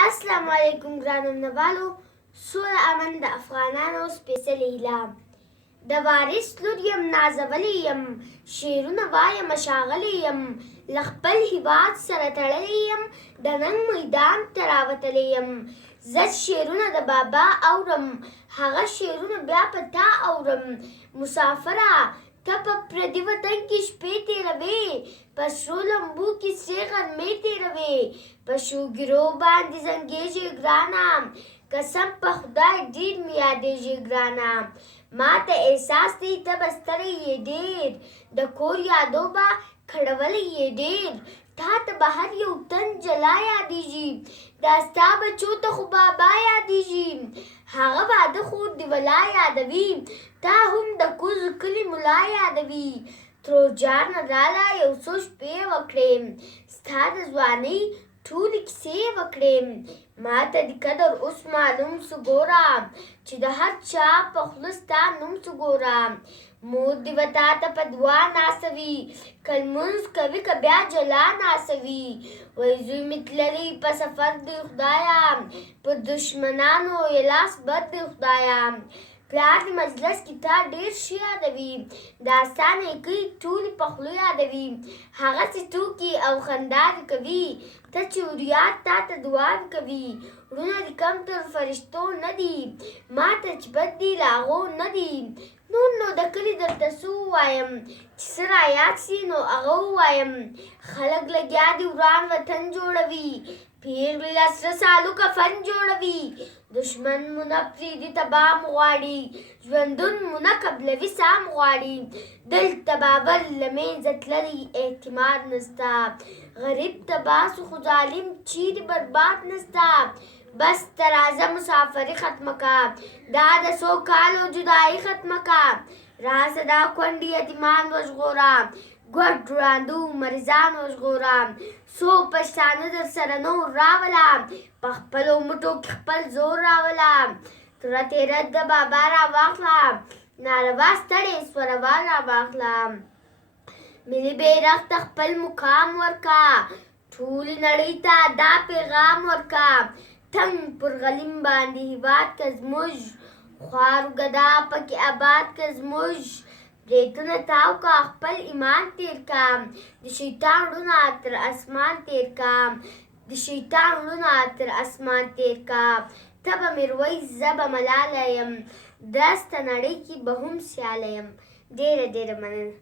السلام علیکم ګرانو مینهوالو. سوله امن د افغانانو سپېڅلې هیله. د وارث لور یم نازولی یم، شعرونه وایمه ښاغلی یم، له خپل هېواد سره تړلی یم، د ننګ میدان ته راوتلی یم. زه شعرونه د بابا اورم، هغه شعرونه بیا په تا اورم. مسافره ته په پردي وطن کې شپې تېروې، په سرو لمبو کې سرې غرمې تېروې، په شوګیرو باندې زنګېږې ګرانه، قسم په خدای ډېر مې یادېږې ګرانه. ما ته احساس دی ته به ستړی یې ډېر، د کور یادو به کړولی یې ډېر. تا ته به هر یو تن جلا یادېږي، دا ستا بچو ته خو بابا یادېږي. هغه واده خور دې ولا یادوي، تا هم د کوزو کلي ملا یادوي. ترور جانه راله یو څو شپې وکړې، ستا د ځوانۍ ټولې کیسې وکړې. ما ته د قدر اوس معلوم سو ګوره، چې د هر چا په خوله ستا نوم سو ګوره. مور دې به تا ته په دعا ناسوي، که لمونځ کوي که بیا جلا ناسوي. وایي زوی مې تللی په سفر دی خدایه، پر دشمنانو یې لاس بر دی خدایه. پلار دې مجلس کې تا ډېر ښه یادوي، داستان نیکۍ ټولې په خوله یادوي. هغسې ټوکې او خندا دې کوي، ته چې وریاد تا ته دعاوې کوي. وروڼه دې کم تر فرښتو نه دي، ما ته چې بد دي له هغو نه دي. نور نو د کلي درته څه ووایم، چې څه رایاد سي نو هغه ووایم. خلک لګیا دي وران وطن جوړوي، پیر له سره سالو کفن جوړوي. دشمن مو نه پرېږدي تباه مو غواړي، ژوندون مو نه قبلوي ساه مو غواړي. دلته باور له منځه تللی اعتماد نسته، غریب تباه سو خو ظالم چیرې برباد نسته. بس ته راځه مسافري ختمه که، دا د څو کالو جدایي ختمه که. راځه دا کونډې یتیمان وژغوره، ګوډ ړانده مریضان وژغوره. څو پښتانه در سره نور راوله، په خپلو مټو کې خپل زور راوله. توره تېره د بابا راواخله، ناروا ستړې سوه روا راواخله. ملي بیرغ ته خپل مقام ورکه، ټولې نړۍ ته دا پیغام ورکه. تنګ پر غلیم باندې هېواد که زموږ، خوار ګدا پکې آباد که زموږ. بریتونه تاو که خپل ایمان تېر که، د شیطان وروڼه تر اسمان تېر که، د شیطان وروڼه تر اسمان تېر که. ته به میرویس زه به ملاله یم، درسته نړۍ کې به هم سیاله یم. ډېره ډېره مننه.